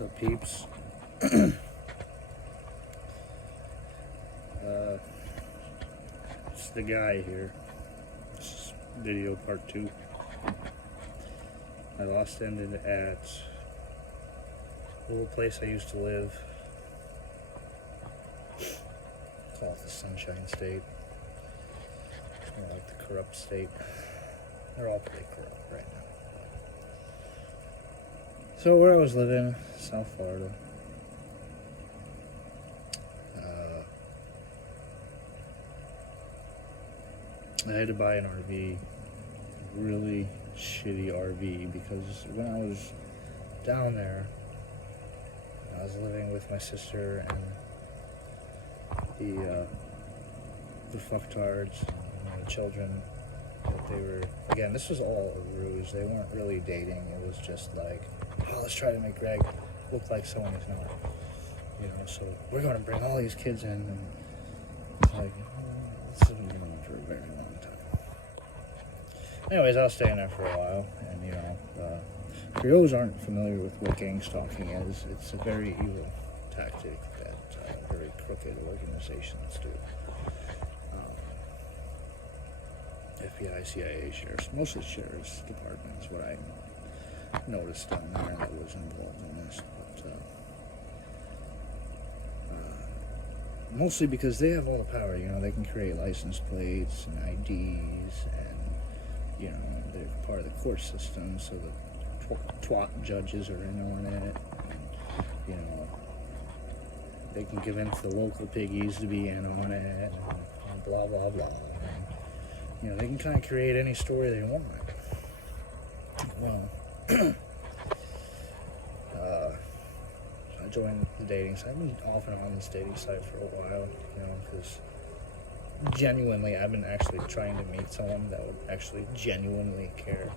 What's up, peeps? It's the guy here. This is video part 2. I lost ended at a little place I used to live. Call it the Sunshine State. It's more like the corrupt state. They're all pretty corrupt right now. So where I was living, South Florida. I had to buy an RV, really shitty RV, because when I was down there, I was living with my sister and the fucktards, and the children. That they were, again, this was all a ruse. They weren't really dating. It was just like, oh, let's try to make Greg look like someone he's not. You know, so we're going to bring all these kids in, and it's like, this has been going on for a very long time. Anyways, I was staying there for a while, and you know, for those who aren't familiar with what gang stalking is, it's a very evil tactic that very crooked organizations do. FBI, CIA, sheriffs, mostly sheriff's departments, what I noticed down there that was involved in this, but mostly because they have all the power. You know, they can create license plates and IDs, and you know, they're part of the court system, so the twat judges are in on it, and you know, they can give in to the local piggies to be in on it, and blah blah blah. And, you know, they can kind of create any story they want. Well, I joined the dating site. I've been off and on this dating site for a while, you know, because genuinely, I've been actually trying to meet someone that would actually genuinely care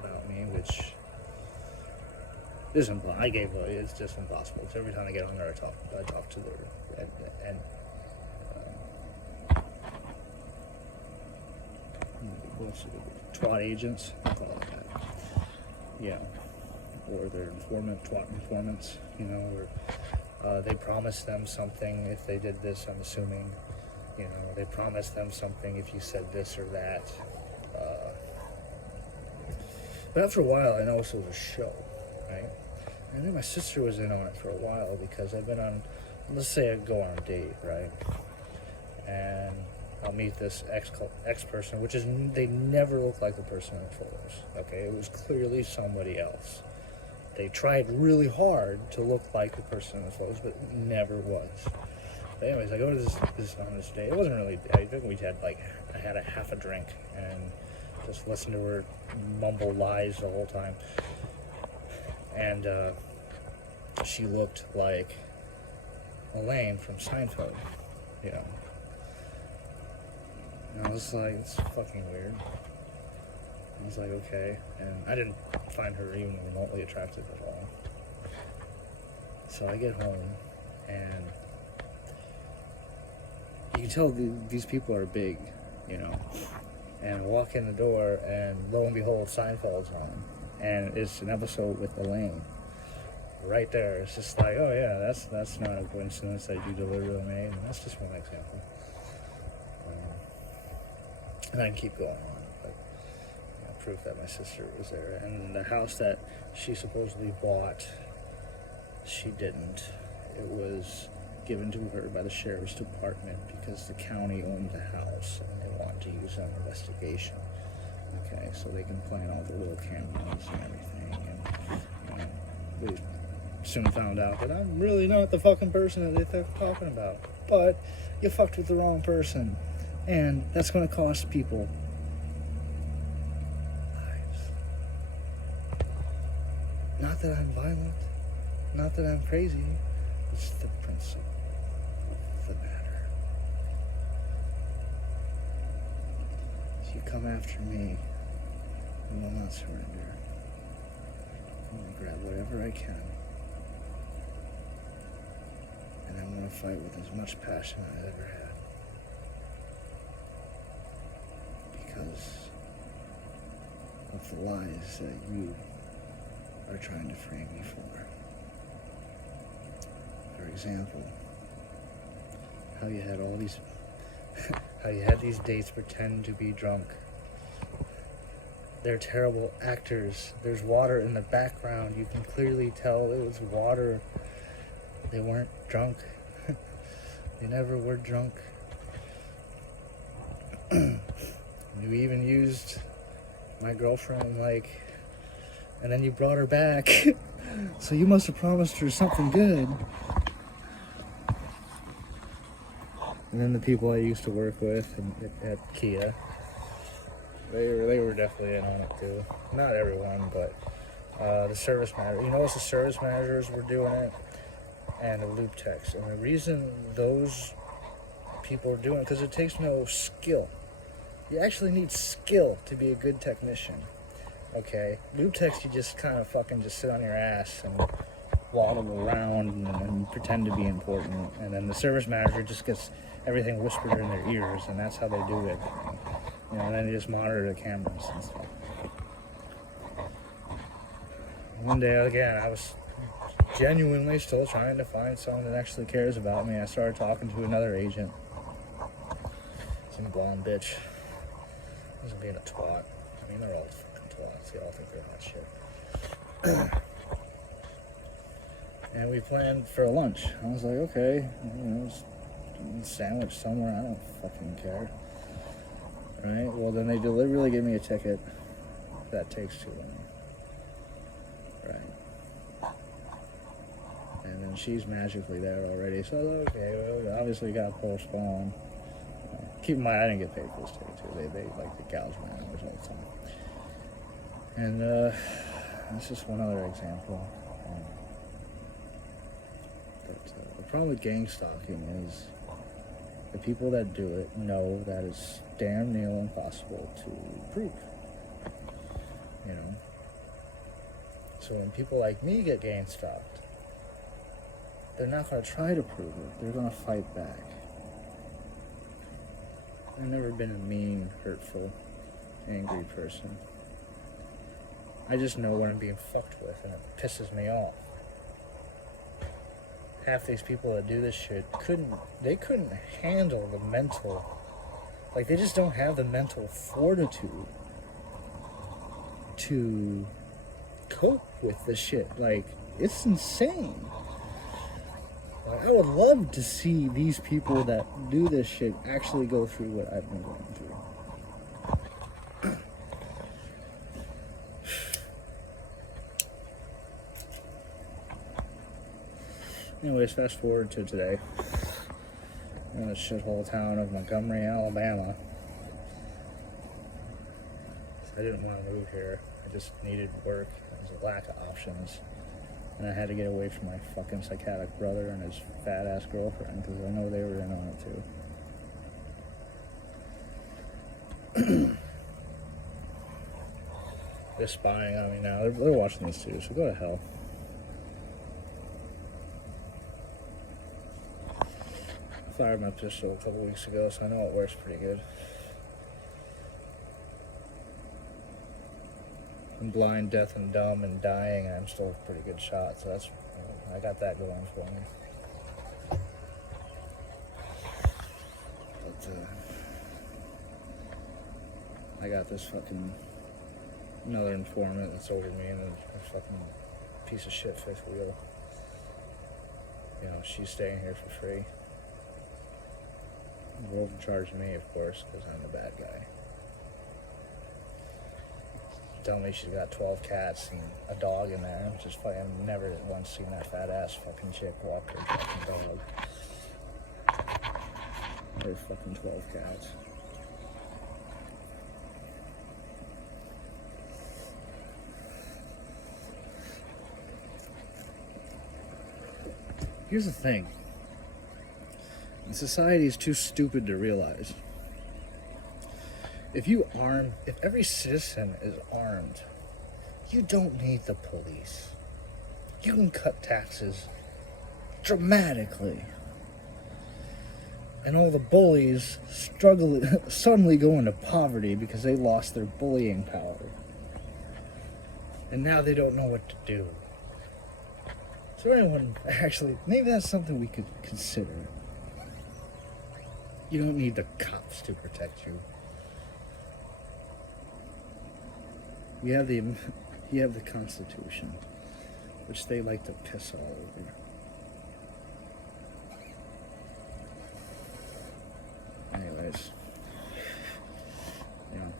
about me, which isn't. It's just impossible. Because every time I get on there, I talk to their and twat agents, I call it that. Yeah, or their twat informants, you know, or they promised them something if they did this, I'm assuming. You know, they promised them something if you said this or that. But after a while, I noticed it was a show, right? And then my sister was in on it for a while, because I've been on, let's say I go on a date, right? And I'll meet this ex person, which is, they never look like the person in the photos, okay? It was clearly somebody else. They tried really hard to look like the person in the photos, but it never was. But anyways, I go to this day. It wasn't really, I think I had a half a drink and just listened to her mumble lies the whole time. And she looked like Elaine from Seinfeld, you know. And I was like, it's fucking weird. I was like, okay. And I didn't find her even remotely attractive at all. So I get home, and you can tell these people are big, you know. And I walk in the door, and lo and behold, Seinfeld's on. And it's an episode with Elaine. Right there. It's just like, oh yeah, that's not a coincidence that you deliberately made. And that's just one example. And I can keep going on, but you know, proof that my sister was there. And the house that she supposedly bought, she didn't. It was given to her by the sheriff's department because the county owned the house and they wanted to use it on investigation. Okay, so they can plant all the little cameras and everything. And you know, they soon found out that I'm really not the fucking person that they're talking about. But you fucked with the wrong person. And that's going to cost people lives. Not that I'm violent, not that I'm crazy, it's the principle of the matter. If you come after me, I will not surrender. I'm going to grab whatever I can. And I'm going to fight with as much passion as I've ever had. Because of the lies that you are trying to frame me for. example. How you had all these, how you had these dates pretend to be drunk. They're terrible actors. There's water in the background. You can clearly tell it was water. They weren't drunk. They never were drunk. You even used my girlfriend, like, and then you brought her back. So you must have promised her something good. And then the people I used to work with at Kia, they were definitely in on it too. Not everyone, but the service manager. You notice the service managers were doing it, and the loop techs. And the reason those people are doing it, because it takes no skill. You actually need skill to be a good technician. Okay, loop techs, you just kind of fucking just sit on your ass and waddle around and pretend to be important. And then the service manager just gets everything whispered in their ears, and that's how they do everything. You know, and then they just monitor the cameras and stuff. One day, again, I was genuinely still trying to find someone that actually cares about me. I started talking to another agent. Some blonde bitch. I wasn't being a twat. I mean, they're all fucking twats. They all think they're hot shit. And we planned for a lunch. I was like, okay, you know, just a sandwich somewhere. I don't fucking care. Right? Well, then they deliberately give me a ticket. That takes too long. Right? And then she's magically there already. So, okay, well, obviously got postponed. Keep in mind, I didn't get paid for this ticket, too. They like to gouge my hours all the time. And that's just one other example. But the problem with gang stalking is the people that do it know that it's damn near impossible to prove. You know? So when people like me get gang stalked, they're not going to try to prove it. They're going to fight back. I've never been a mean, hurtful, angry person. I just know what I'm being fucked with, and it pisses me off. Half these people that do this shit couldn't handle the mental, like, they just don't have the mental fortitude to cope with this shit. Like, it's insane. Like, I would love to see these people that do this shit actually go through what I've been going through. Anyways, fast forward to today. I'm in the shithole town of Montgomery, Alabama. I didn't want to move here. I just needed work. There was a lack of options. And I had to get away from my fucking psychotic brother and his fat-ass girlfriend, because I know they were in on it too. They're spying on me now. They're watching this too, so go to hell. I fired my pistol a couple weeks ago, so I know it works pretty good. I'm blind, deaf, and dumb, and dying, and I'm still a pretty good shot, so that's, I got that going for me. But, I got this fucking, another informant that's over me, and a fucking piece of shit fifth wheel. You know, she's staying here for free. They're overcharging me, of course, because I'm the bad guy. Tell me she's got 12 cats and a dog in there. I'm just fucking never once seen that fat ass fucking chick walk her fucking dog. Or fucking 12 cats. Here's the thing. Society is too stupid to realize. If every citizen is armed, you don't need the police. You can cut taxes dramatically. And all the bullies suddenly go into poverty because they lost their bullying power. And now they don't know what to do. Is there anyone actually? Maybe that's something we could consider. You don't need the cops to protect you. You have the Constitution, which they like to piss all over. Anyways,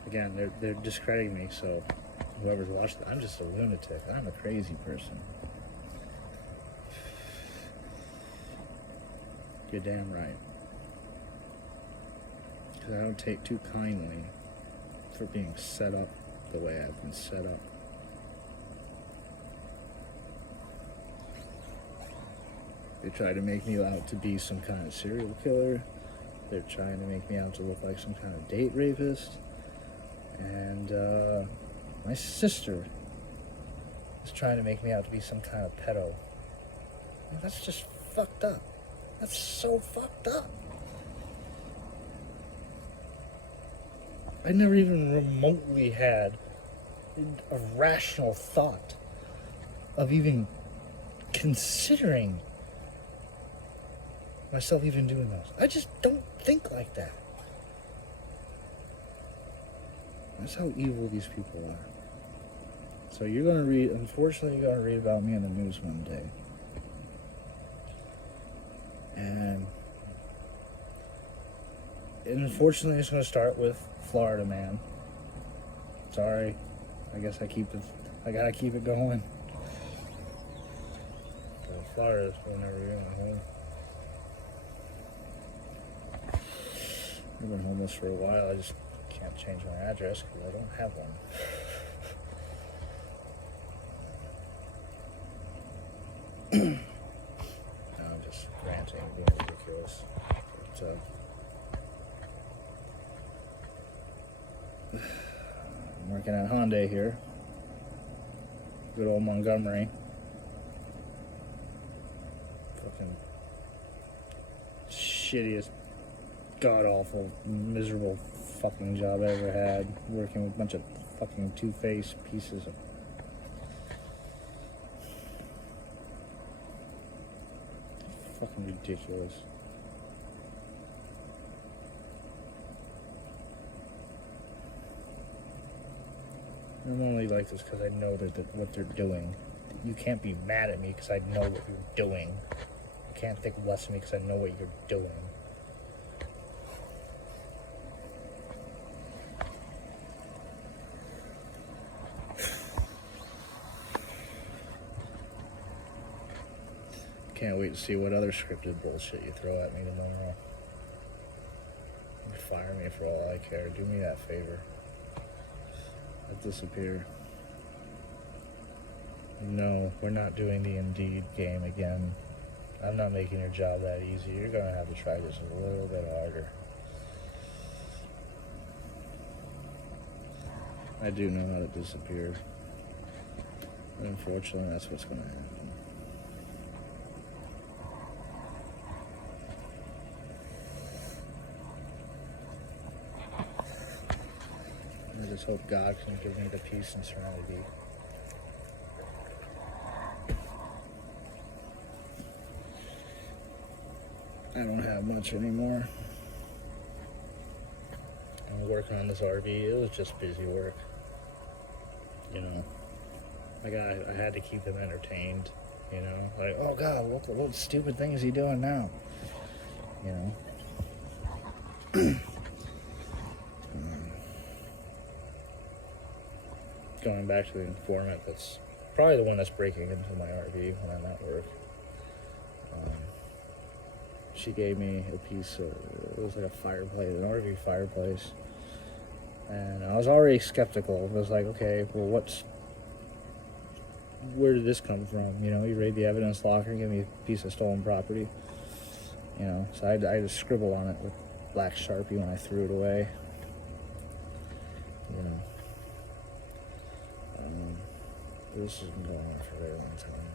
again, they're discrediting me. So whoever's watched it, I'm just a lunatic. I'm a crazy person. You're damn right. Because I don't take too kindly for being set up the way I've been set up. They try to make me out to be some kind of serial killer. They're trying to make me out to look like some kind of date rapist. And my sister is trying to make me out to be some kind of pedo. And that's just fucked up. That's so fucked up. I never even remotely had a rational thought of even considering myself even doing those. I just don't think like that. That's how evil these people are. So you're gonna read, unfortunately, you're gonna read about me in the news one day. And unfortunately, it's going to start with Florida man. Sorry, I guess I gotta keep it going. Florida will never be my home. I've been homeless for a while. I just can't change my address because I don't have one. No, I'm just ranting and being ridiculous. But, I'm working at Hyundai here. Good old Montgomery. Fucking shittiest, god-awful, miserable fucking job I ever had. Working with a bunch of fucking two-faced pieces of... fucking ridiculous. I'm only like this because I know what they're doing. You can't be mad at me because I know what you're doing. You can't think less of me because I know what you're doing. Can't wait to see what other scripted bullshit you throw at me tomorrow. You fire me for all I care. Do me that favor. I'll disappear. No, we're not doing the Indeed game again. I'm not making your job that easy. You're gonna have to try this a little bit harder. I do know how to disappear. But unfortunately, that's what's gonna happen. I just hope God can give me the peace and serenity. I don't have much anymore. I'm working on this RV. It was just busy work. You know, I had to keep them entertained. You know, like, oh God, what stupid thing is he doing now? You know. Going back to the informant, that's probably the one that's breaking into my RV when I'm at work. She gave me a piece of, it was like a fireplace, an RV fireplace. And I was already skeptical. I was like, okay, well, where did this come from? You know, you raid the evidence locker and give me a piece of stolen property. You know, so I had to scribble on it with black Sharpie when I threw it away. You know. This has been going on for a very long time.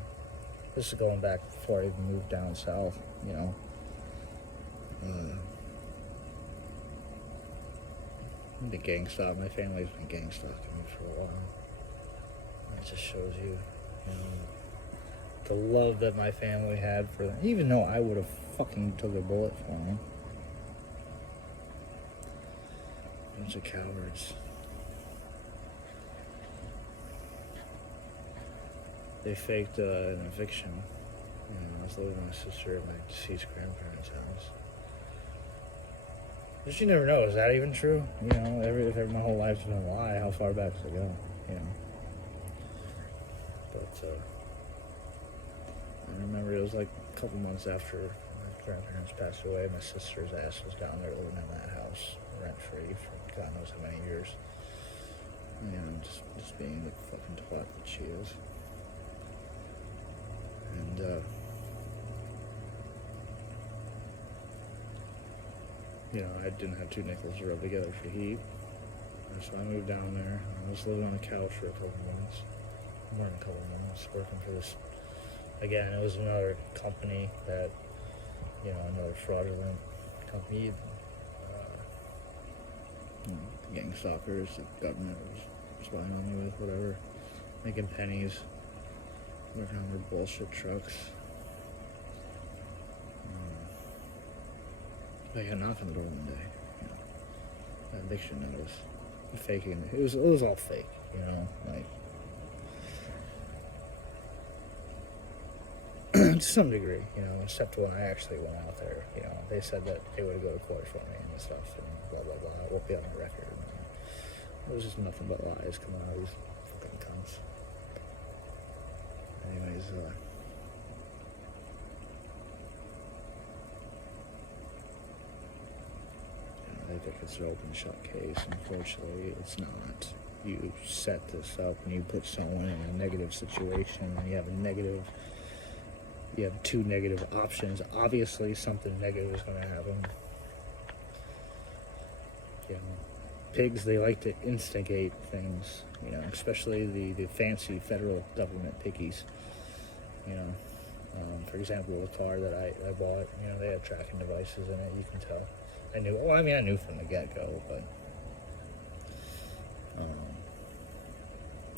This is going back before I even moved down south, you know. The gang stalk, my family's been gang stalking me for a while. It just shows you, you know, the love that my family had for them, even though I would have fucking took a bullet for them. Bunch of cowards. They faked an eviction. I was living with my sister at my deceased grandparents' house. But you never know, is that even true? My whole life's been a lie, how far back does it go? But I remember it was like a couple months after my grandparents passed away, my sister's ass was down there living in that house, rent-free for God knows how many years. Just being the fucking twat that she is. And, I didn't have two nickels to rub together for heat. And so I moved down there. I was living on the couch for a couple months. More than a couple months, working for this. Again, it was another company that, another fraudulent company. Gang stalkers, the government was spying on me with, whatever. Making pennies. Working on their bullshit trucks. I got a knock on the door one day. An eviction notice. Faking it. It was all fake, to some degree, except when I actually went out there, they said that they would go to court for me and stuff, and blah, blah, blah. It won't be on the record. It was just nothing but lies coming out of these fucking cunts. Anyways, I think it's an open shut case. Unfortunately, it's not. You set this up and you put someone in a negative situation, and you have two negative options. Obviously, something negative is going to happen. Pigs, they like to instigate things, especially the fancy federal government piggies. For example, the car that I bought, they have tracking devices in it, you can tell. I knew from the get-go, but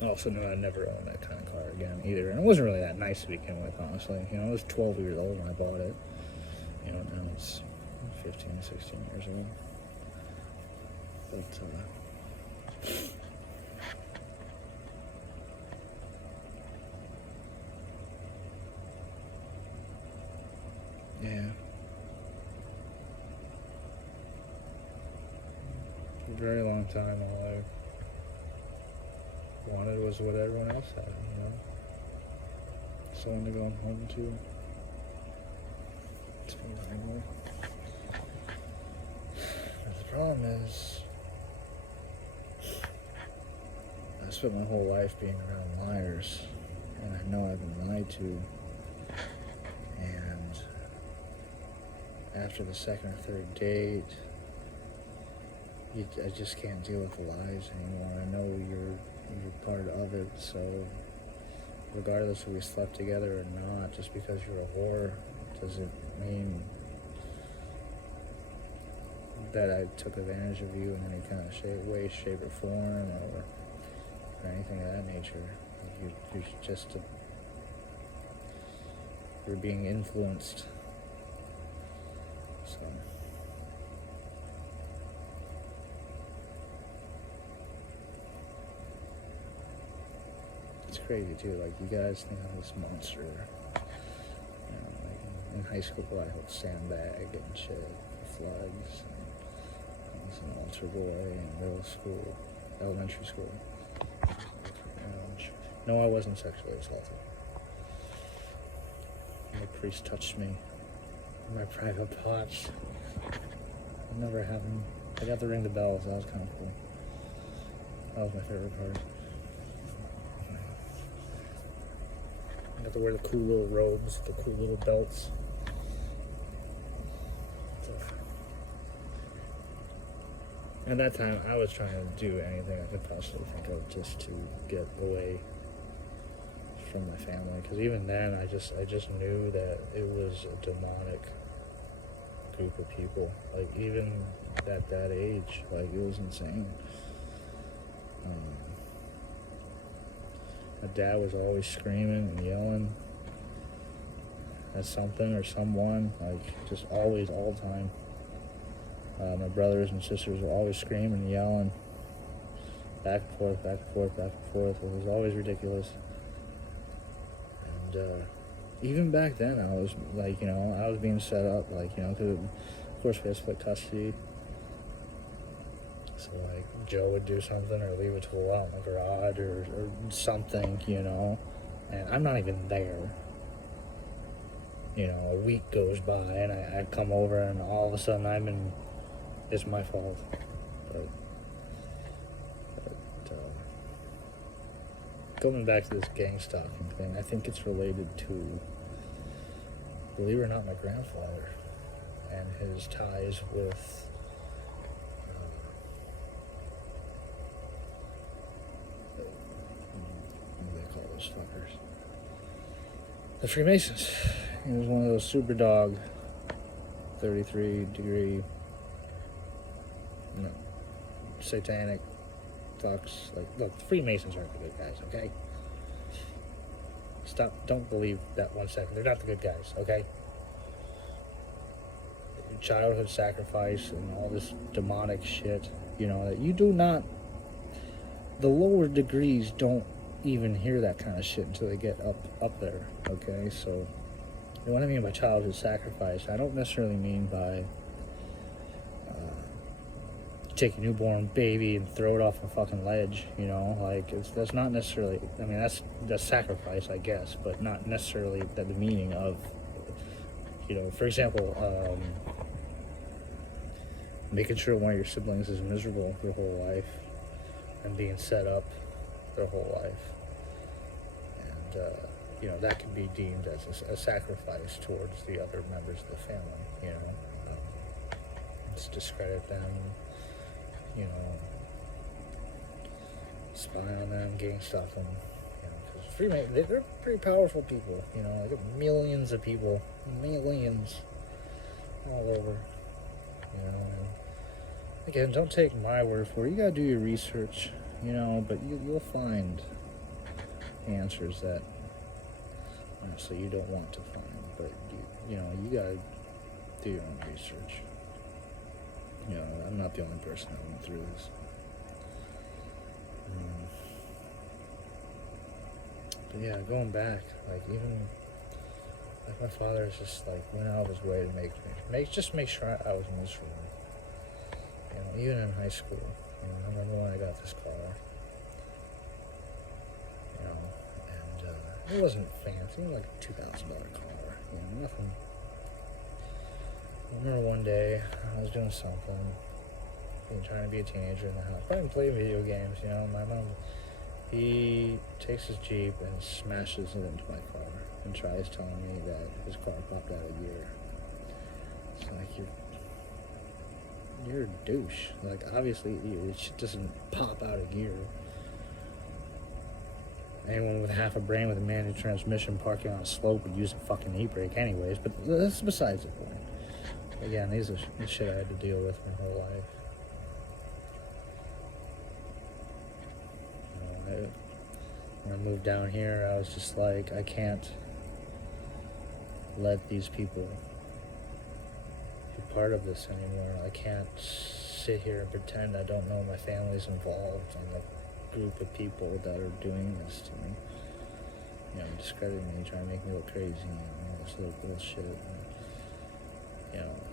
I also knew I'd never own that kind of car again either. And it wasn't really that nice to begin with, honestly. I was 12 years old when I bought it. Now it's 15, 16 years old. But, yeah. For a very long time, all I wanted was what everyone else had, someone to go home to. It's been anyway. But the problem is, I spent my whole life being around liars, and I know I've been lied to. And after the second or third date, I just can't deal with the lies anymore. I know you're part of it, so regardless if we slept together or not, just because you're a whore doesn't mean that I took advantage of you in any kind of way, shape, or form, or anything of that nature. You're being influenced. So it's crazy too. Like, you guys think I'm this monster. In high school, I helped sandbag and shit, floods. I was an altar boy in middle school, elementary school. No, I wasn't sexually assaulted. No priest touched me in my private parts. It never happened. I got to ring the bells. That was kind of cool. That was my favorite part. I got to wear the cool little robes, the cool little belts. At that time, I was trying to do anything I could possibly think of just to get away from my family. Because even then, I just knew that it was a demonic group of people. Like, even at that age, like, it was insane. My dad was always screaming and yelling. as something or someone, like just always, all the time. My brothers and sisters were always screaming, yelling, back and forth, back and forth, back and forth. It was always ridiculous. And even back then, I was like, I was being set up, like, because of course we had split custody. So like Joe would do something or leave a tool out in the garage or something, and I'm not even there. A week goes by and I come over and all of a sudden it's my fault. But going back to this gang stalking thing, I think it's related to, believe it or not, my grandfather and his ties with what do they call those fuckers? The Freemasons. He was one of those super dog 33-degree satanic fucks. Like, look, the Freemasons aren't the good guys, okay? Don't believe that 1 second. They're not the good guys, okay? Childhood sacrifice and all this demonic shit, that you do not, the lower degrees don't even hear that kind of shit until they get up there, okay? So, what I mean by childhood sacrifice, I don't necessarily mean by take a newborn baby and throw it off a fucking ledge, like, that's not necessarily, I mean, that's sacrifice, I guess, but not necessarily the meaning of, for example, making sure one of your siblings is miserable their whole life and being set up their whole life. And, that can be deemed as a sacrifice towards the other members of the family, Just discredit them, spy on them, gang stalk them, because Freemasons, they're pretty powerful people, like millions of people, all over, and again, don't take my word for it. You gotta do your research, but you'll find answers that honestly you don't want to find, but you gotta do your own research. I'm not the only person that went through this. But yeah, going back, like, even like my father is just like went out of his way to make sure I was miserable. Even in high school, I remember when I got this car. And it wasn't fancy, it was like a $2,000 car, nothing. I remember one day I was doing something, trying to be a teenager in the house, probably playing video games, my mom, he takes his Jeep and smashes it into my car and tries telling me that his car popped out of gear. It's like, you're a douche. Like, obviously, it shit doesn't pop out of gear. Anyone with half a brain with a manual transmission parking on a slope would use a fucking e-brake anyways, but that's besides the point. Again, these are shit I had to deal with my whole life. When I moved down here, I was just like, I can't let these people be part of this anymore. I can't sit here and pretend I don't know my family's involved in the group of people that are doing this to me. Discrediting me, trying to make me look crazy, all this little bullshit.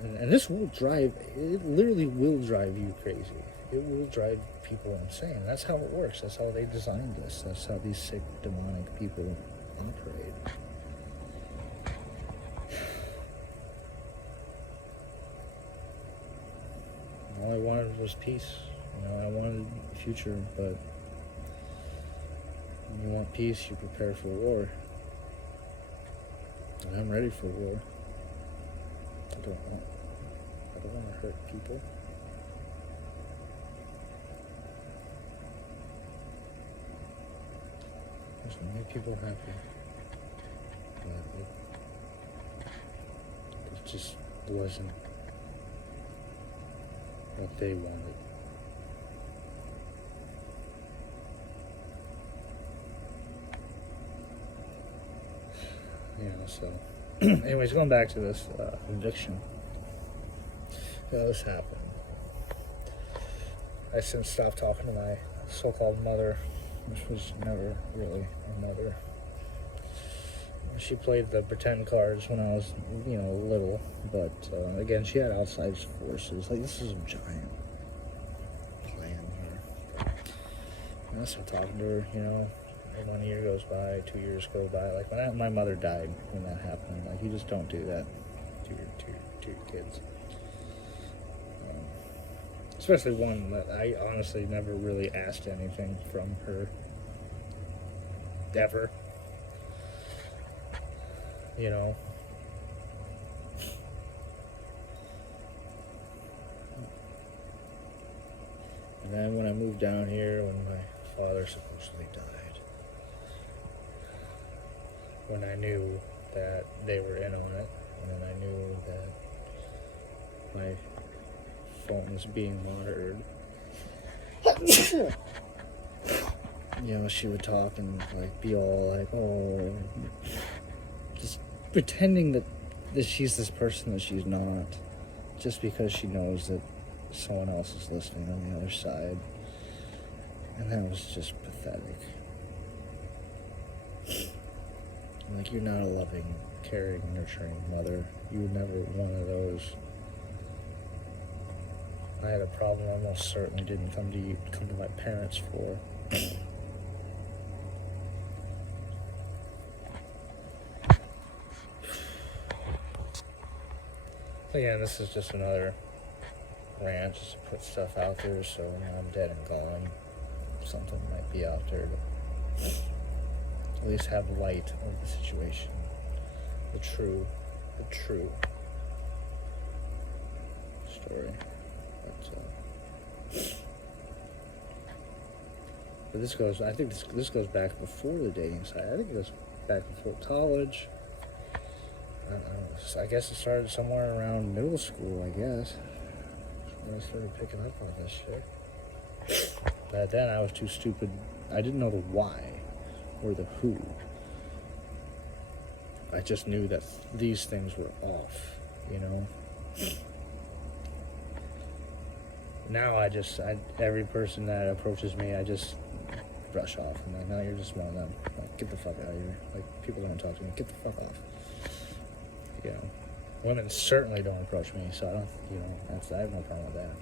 And this will it literally will drive you crazy. It will drive people insane. That's how it works. That's how they designed this. That's how these sick, demonic people operate. All I wanted was peace. I wanted a future, but when you want peace, you prepare for war. And I'm ready for war. I don't want to hurt people. I just want to make people happy. But it just wasn't what they wanted. So Anyways, going back to this eviction. This happened. I since stopped talking to my so-called mother, which was never really a mother. She played the pretend cards when I was, little, but again, she had outside forces. Like, this is a giant plan here. And I started talking to her, and 1 year goes by, 2 years go by. Like, my mother died when that happened. Like, you just don't do that to your kids. Especially one that I honestly never really asked anything from her. Ever. And then when I moved down here, when my father supposedly died, when I knew that they were in on it, and then I knew that my phone was being monitored, she would talk and be all like, oh, just pretending that she's this person that she's not, just because she knows that someone else is listening on the other side. And that was just pathetic. Like, you're not a loving, caring, nurturing mother. You were never one of those. I had a problem I most certainly didn't come to my parents for. Again, this is just another rant, just to put stuff out there, so when I'm dead and gone, something might be out there to at least have light of the situation. The true story. But I think this goes back before the dating site. I think it goes back before college. I don't know. I guess it started somewhere around middle school, I guess. When I started picking up on this shit. But then I was too stupid. I didn't know the why or the who. I just knew that these things were off, Now every person that approaches me, I just brush off. I'm like, no, you're just one of them. Like, get the fuck out of here. Like, people don't talk to me. Get the fuck off. Women certainly don't approach me, so I have no problem with that.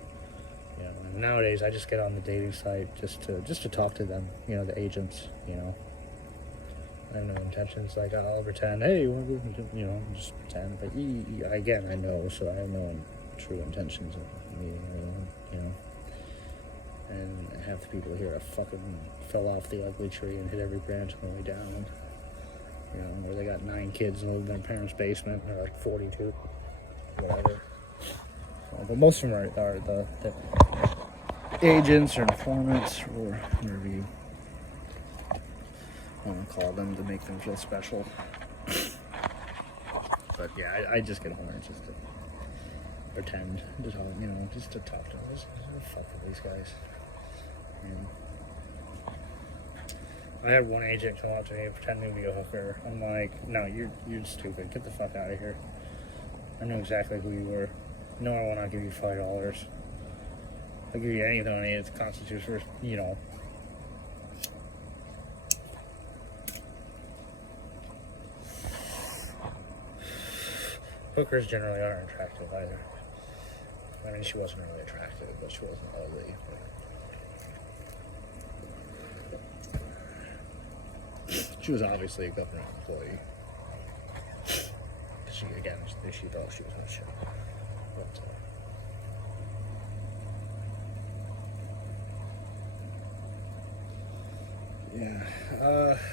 And nowadays I just get on the dating site just to talk to them, the agents, I have no intentions. Like, I'll pretend, hey, you want to go, just pretend. But again, I know, so I have no true intentions of meeting anyone, And half the people here fucking fell off the ugly tree and hit every branch on the way down. Where they got 9 kids and live in their parents' basement, or like 42, whatever. But most of them are the agents or informants, or whatever you want to call them, to make them feel special. But yeah, I just get horny just to pretend to talk, just to talk to them. Just fuck with these guys. I had one agent come up to me pretending to be a hooker. I'm like, no, you're stupid. Get the fuck out of here. I knew exactly who you were. No, I will not give you $5. I'll give you anything I need. It constitutes for, Hookers generally aren't attractive either. I mean, she wasn't really attractive, but she wasn't ugly. She was obviously a government employee. She thought she was hot shit.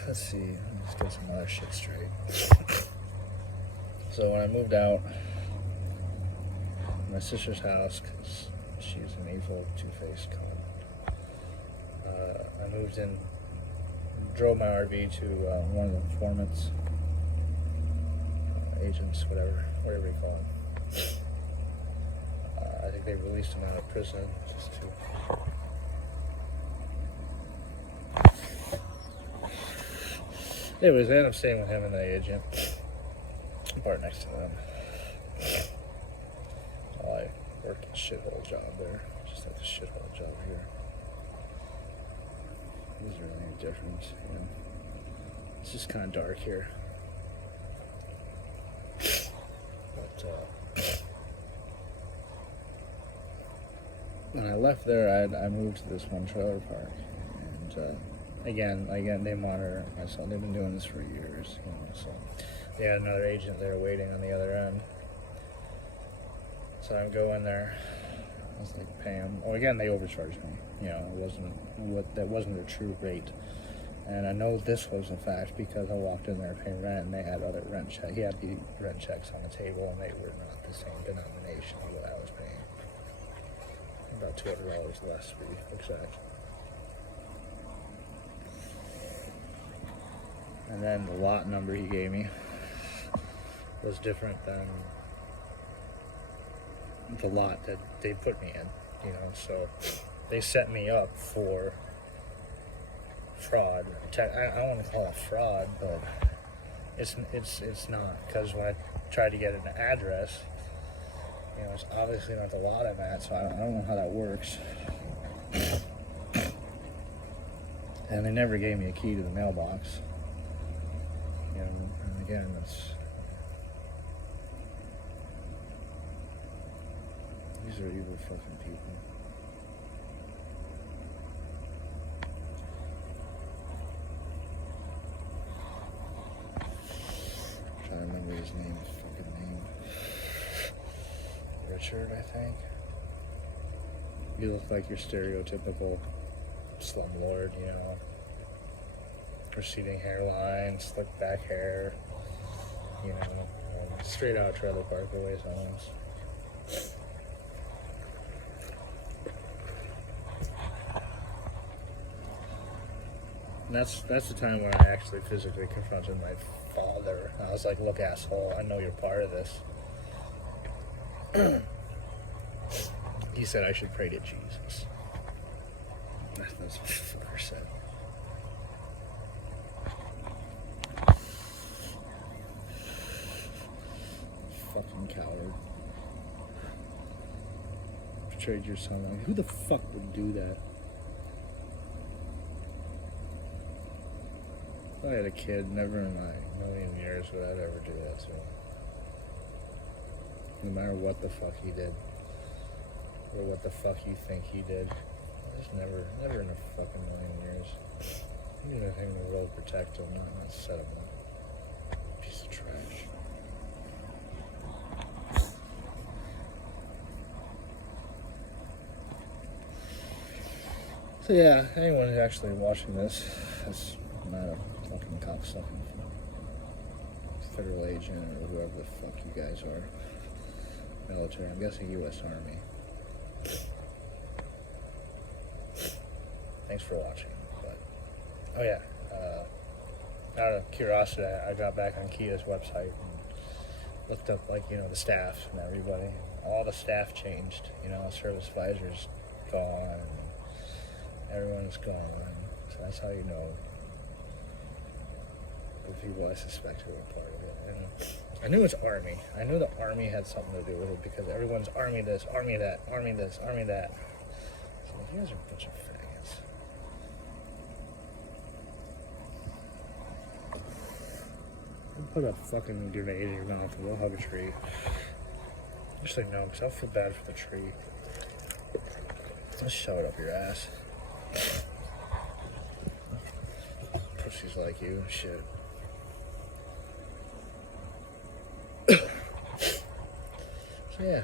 Let's see. Let's get some other shit straight. So when I moved out, my sister's house, because she's an evil, two-faced con. I moved in, drove my RV to one of the informants, agents, whatever you call them. I think they released him out of prison just to... Anyways, I ended up staying with him and the agent. Bar next to them. Oh, I worked a shithole job there. Just like the shithole job here. There's really any difference, you know. It's just kind of dark here. But when I left there, I moved to this one trailer park, and again, they monitor my son. They've been doing this for years, you know. So they had another agent there waiting on the other end. So I go in there. I was like, pay him. Well, again, they overcharged me. You know, that wasn't their true rate. And I know this was a fact because I walked in there paying rent, and they had other rent checks. He had the rent checks on the table, and they were not the same denomination as what I was paying. About $200 less to be exact. And then the lot number he gave me was different than the lot that they put me in, you know. So they set me up for fraud. I don't want to call it fraud, but it's not, because when I tried to get an address, you know, it's obviously not the lot I'm at, so I don't know how that works. And they never gave me a key to the mailbox. You know, and again, these are evil fucking people. I'm trying to remember his fucking name. Richard, I think. You look like your stereotypical slumlord, you know. Receding hairline, slick back hair, you know, straight out trailer park the way it sounds. And that's the time when I actually physically confronted my father. I was like, look, asshole, I know you're part of this. He said I should pray to Jesus. That's what the fucker said. Fucking coward. Betrayed your son. Like, who the fuck would do that? If I had a kid, never in my million years would I ever do that to him. No matter what the fuck he did, or what the fuck you think he did, just never in a fucking million years. You do anything in the world to protect him, not set him up. Piece of trash. So yeah, anyone who's actually watching this is not a fucking cocksucking federal agent or whoever the fuck you guys are. Military, I'm guessing U.S. Army. Thanks for watching. But oh yeah, out of curiosity, I got back on Kia's website and looked up, like, you know, the staff and everybody. All the staff changed. You know, service advisor's gone. Everyone's gone. So that's how you know the people I suspected were part of it. And I knew it was Army. I knew the Army had something to do with it because everyone's Army this, Army that, Army this, Army that. So you guys are a bunch of faggots. I'll put a fucking grenade in your mouth and we'll hug a tree. Actually, no, because I'll feel bad for the tree. Let's shove it up your ass. Pussies like you, shit. So yeah,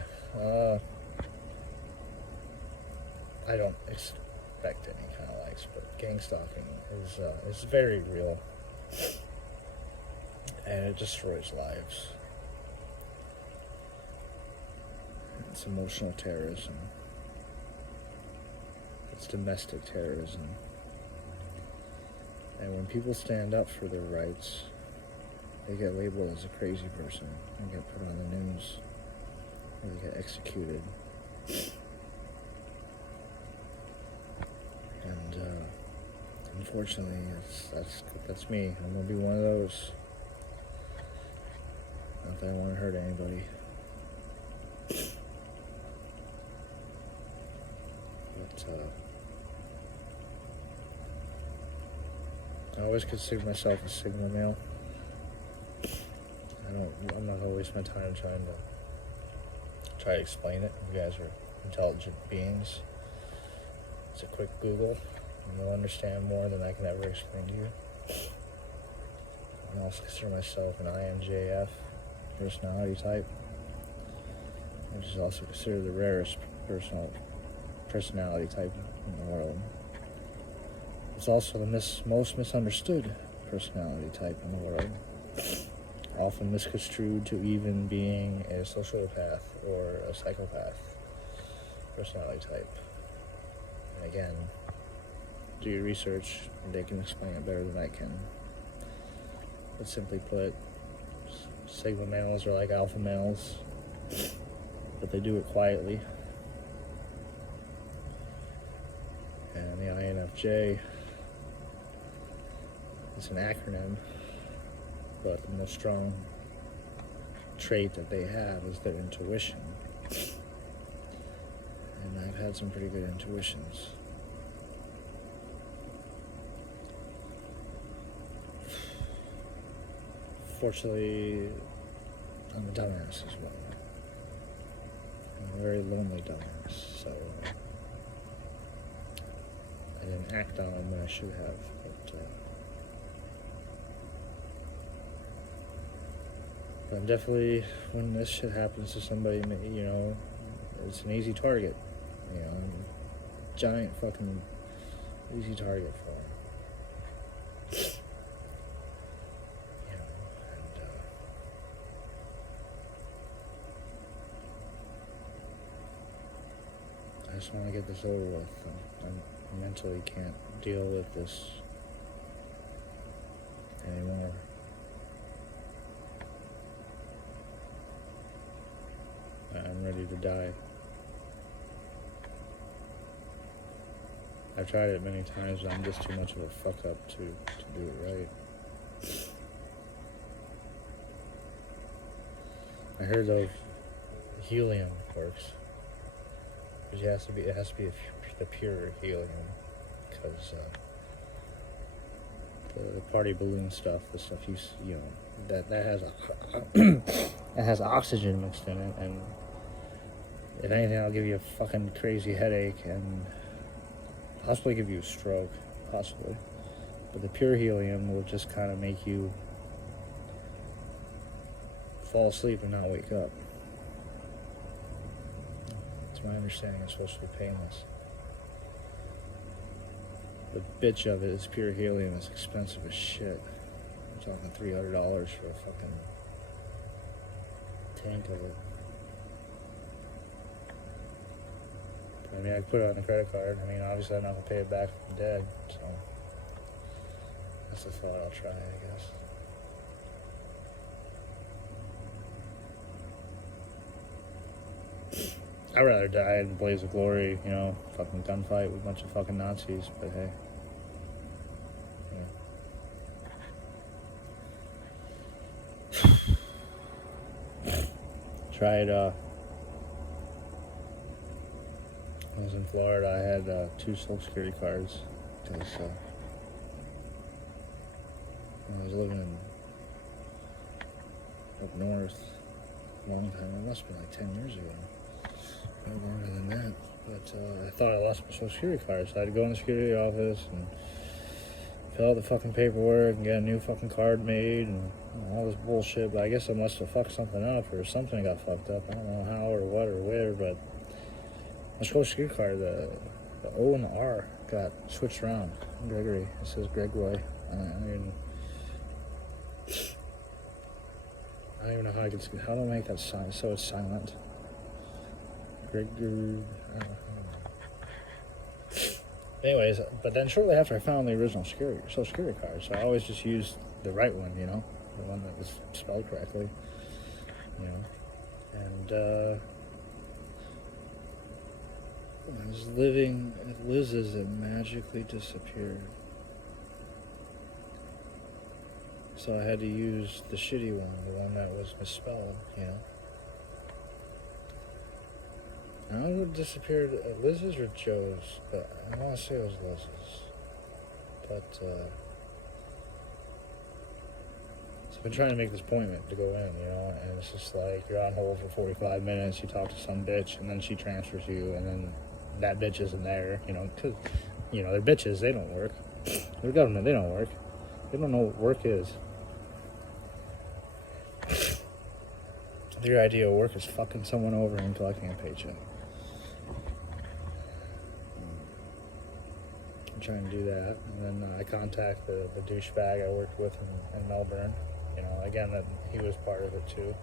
I don't expect any kind of likes, but gang stalking is very real, and it destroys lives. It's emotional terrorism. It's domestic terrorism. And when people stand up for their rights, they get labeled as a crazy person and get put on the news, or they get executed. And unfortunately, that's me. I'm gonna be one of those. Not that I want to hurt anybody. But, I always consider myself a Sigma male. I'm not gonna waste my time trying to explain it. You guys are intelligent beings. It's a quick Google, and you'll understand more than I can ever explain to you. I also consider myself an INJF personality type, which is also considered the rarest personality type in the world. It's also the most misunderstood personality type in the world, often misconstrued to even being a sociopath or a psychopath personality type. And again, do your research, and they can explain it better than I can. But simply put, Sigma males are like alpha males, but they do it quietly. And the INFJ is an acronym, but the most strong trait that they have is their intuition. And I've had some pretty good intuitions. Fortunately, I'm a dumbass as well. I'm a very lonely dumbass, so I didn't act on them when I should have, but definitely, when this shit happens to somebody, you know, it's an easy target. You know, giant fucking easy target for them. You know, and I just want to get this over with. I mentally can't deal with this anymore. I'm ready to die. I've tried it many times, but I'm just too much of a fuck up to do it right. I heard though helium works. But it has to be the pure helium, because the party balloon stuff, the stuff you know, that has it has oxygen mixed in it, and if anything, I'll give you a fucking crazy headache and possibly give you a stroke, possibly. But the pure helium will just kind of make you fall asleep and not wake up. It's my understanding it's supposed to be painless. The bitch of it is pure helium. It's expensive as shit. I'm talking $300 for a fucking tank of it. I mean, I could put it on the credit card. I mean, obviously I'm not going to pay it back if I'm dead, so that's the thought I'll try, I guess. I'd rather die in a blaze of glory, you know, fucking gunfight with a bunch of fucking Nazis, but hey. Yeah. Tried, when I was in Florida, I had 2 Social Security cards, because when I was living up north a long time, it must have been like 10 years ago. Longer than that, but I thought I lost my Social Security card, so I had to go in the security office and fill out the fucking paperwork and get a new fucking card made and all this bullshit. But I guess I must have fucked something up, or something got fucked up. I don't know how or what or where, but my Social Security card, the O and the R got switched around. Gregory, it says Greg Roy. I don't even know how I do I make that sign so it's silent. Anyways, but then shortly after I found the original Social Security card, so I always just used the right one, you know, the one that was spelled correctly, you know, and I was living at Liz's, it magically disappeared. So I had to use the shitty one, the one that was misspelled, you know. I don't know who disappeared, Liz's or Joe's, but I want to say it was Liz's. But, so I've been trying to make this appointment to go in, you know, and it's just like, you're on hold for 45 minutes, you talk to some bitch, and then she transfers you, and then that bitch isn't there, you know, because, you know, they're bitches, they don't work. They're government, they don't work. They don't know what work is. Their idea of work is fucking someone over and collecting a paycheck. I'm trying to do that, and then I contact the douchebag I worked with in Melbourne. You know, again, that he was part of it too.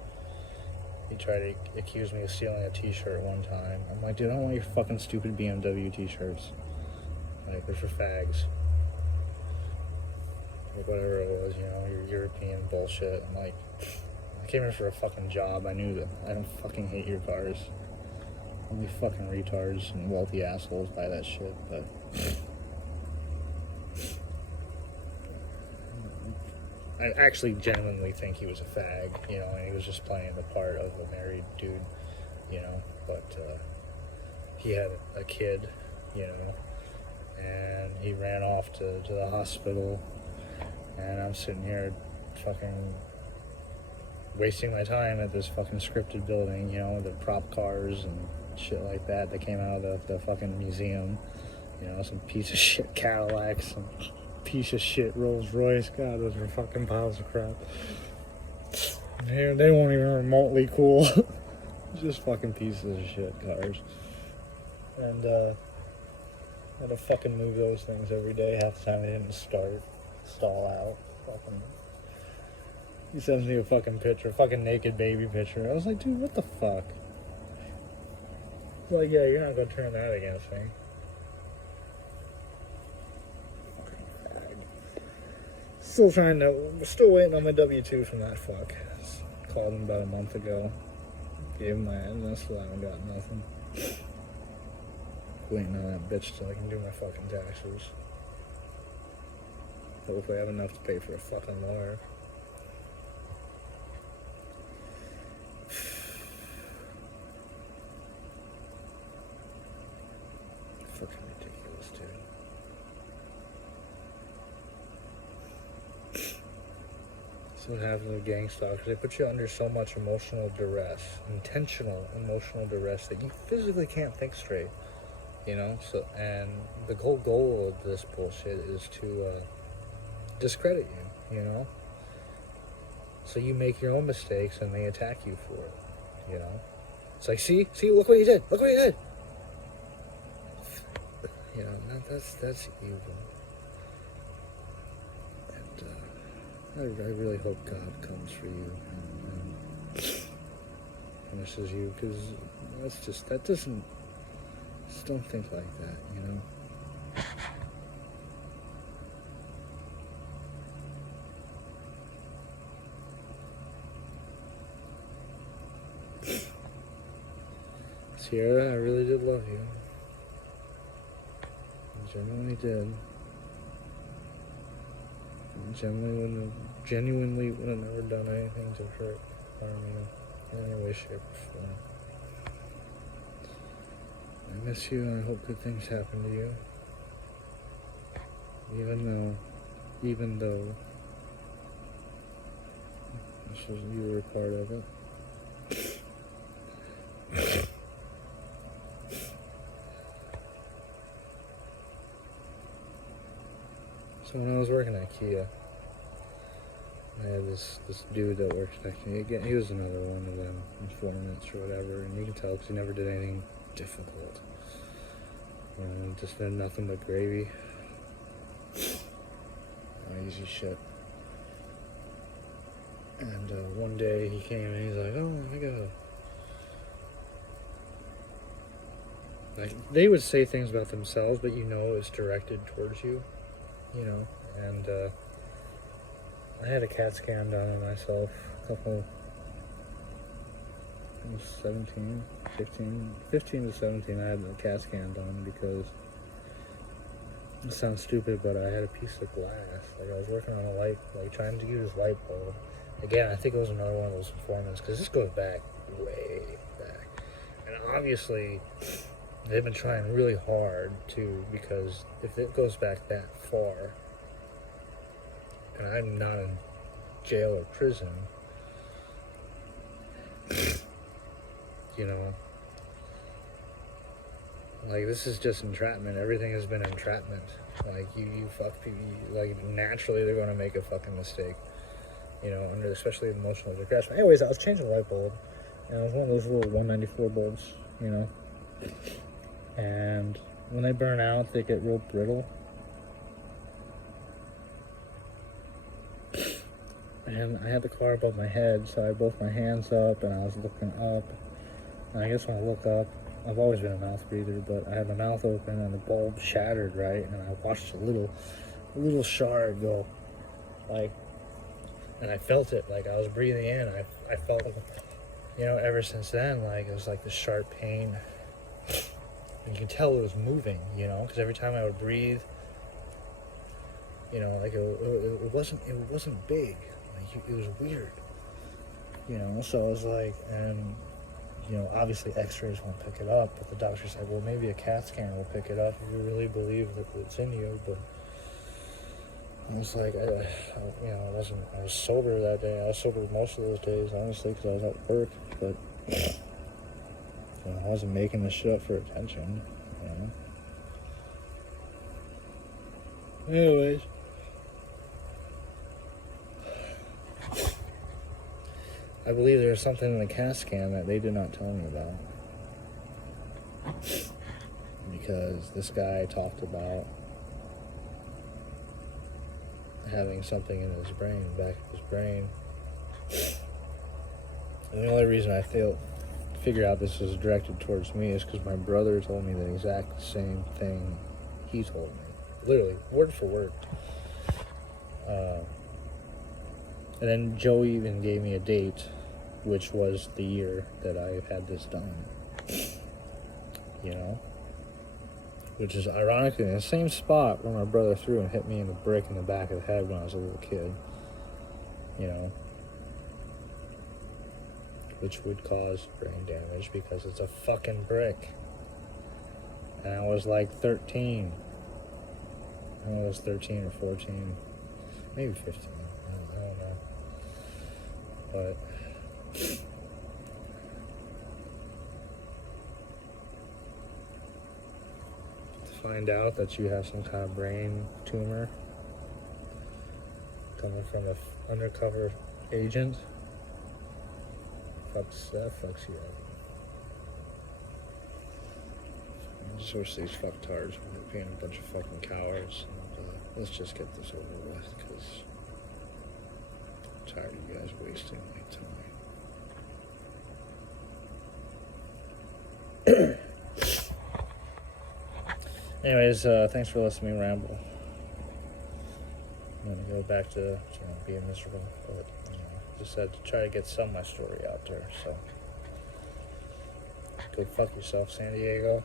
He tried to accuse me of stealing a t-shirt one time. I'm like, dude, I don't want your fucking stupid BMW t-shirts. Like, they're for fags. Like, whatever it was, you know, your European bullshit. I'm like, I came here for a fucking job. I knew that. I don't fucking hate your cars. Only fucking retards and wealthy assholes buy that shit, but... I actually genuinely think he was a fag, you know, and he was just playing the part of a married dude, you know, but he had a kid, you know, and he ran off to the hospital, and I'm sitting here fucking wasting my time at this fucking scripted building, you know, the prop cars and shit like that came out of the fucking museum, you know, some piece of shit Cadillacs, some piece of shit Rolls Royce. God, those are fucking piles of crap. They weren't even remotely cool. Just fucking pieces of shit cars. And I had to fucking move those things every day. Half the time they didn't stall out. Fucking. He sends me a fucking picture, fucking naked baby picture. I was like, dude, what the fuck? He's like, yeah, you're not gonna turn that against me. Still waiting on my W-2 from that fuck. Called him about a month ago. Gave him my address, still haven't got nothing. Waiting on that bitch till I can do my fucking taxes. Hopefully I have enough to pay for a fucking lawyer. Fucking ridiculous, dude. That's what happens with gang stalkers. They put you under so much emotional duress, intentional emotional duress, that you physically can't think straight, you know. So, and the whole goal of this bullshit is to discredit you, you know. So you make your own mistakes and they attack you for it, you know. It's like, see, look what you did, look what you did. You know, that's evil. I really hope God comes for you and punishes you, because just don't think like that, you know? Sierra, I really did love you. I genuinely did. Genuinely would have never done anything to harm you in any way, shape, or form. I miss you, and I hope good things happen to you. Even though you were a part of it. So when I was working at Kia, I had this dude that worked next to me. Again, he was another one of them informants or whatever, and you can tell because he never did anything difficult. Just been nothing but gravy. Easy shit. And one day he came and he's like, oh, I got like, they would say things about themselves, but you know it's directed towards you, you know. And I had a CAT scan done on myself I was 15 to 17, I had a CAT scan done because It sounds stupid, but I had a piece of glass. Like, I was working on a light, like, trying to use light bulb. Again, I think it was another one of those performances, because this goes back, way back. And obviously, they've been trying really hard to, because if it goes back that far, and I'm not in jail or prison, you know, like, this is just entrapment. Everything has been entrapment. Like, you fuck people, like, naturally they're going to make a fucking mistake, you know, under especially emotional distress. Anyways, I was changing a light bulb, and it was one of those little 194 bulbs, you know, and when they burn out, they get real brittle. And I had the car above my head, so I had both my hands up, and I was looking up. And I guess when I look up, I've always been a mouth breather, but I had my mouth open, and the bulb shattered, right? And I watched a little shard go, like, and I felt it, like I was breathing in. I felt, you know, ever since then, like, it was like this sharp pain. And you can tell it was moving, you know, because every time I would breathe, you know, like it wasn't big. Like, it was weird, you know. So I was like, and you know, obviously X-rays won't pick it up, but the doctor said, well, maybe a CAT scan will pick it up if you really believe that it's in you. But I was like, you know, I was sober that day. I was sober most of those days, honestly, because I was at work. But you know, I wasn't making this shit up for attention, you know. Anyways. I believe there's something in the CAT scan that they did not tell me about. Because this guy talked about having something in his brain, back of his brain. And the only reason I figured out this was directed towards me is because my brother told me the exact same thing he told me. Literally, word for word. And then Joe even gave me a date, which was the year that I had this done. You know? Which is ironically in the same spot where my brother threw and hit me in the brick in the back of the head when I was a little kid. You know? Which would cause brain damage because it's a fucking brick. And I was like 13. I was 13 or 14. Maybe 15. I don't know. But to find out that you have some kind of brain tumor coming from an undercover agent fucks you up. I just wish these fucktards were being a bunch of fucking cowards. And, let's just get this over with, because I'm tired of you guys wasting my time. Anyways, thanks for listening to me ramble. I'm gonna go back to, you know, being miserable, but you know, just had to try to get some of my story out there. So go fuck yourself, San Diego.